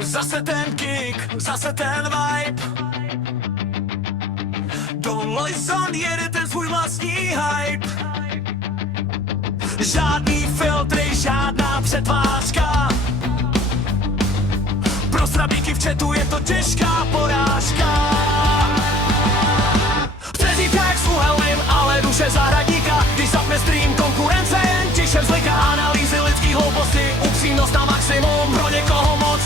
Zase ten kick, zase ten vibe. Don Lison jede ten svůj vlastní hype. Žádný filtry, žádná přetvářka. Pro srabíky v chatu je to těžká porážka. Přezít jak s uhelným, ale duše zahradníka. Když zapne stream konkurence, jen tiše vzliká. Analýzy lidský hlouposti, upřímnost na maximum. Pro někoho moc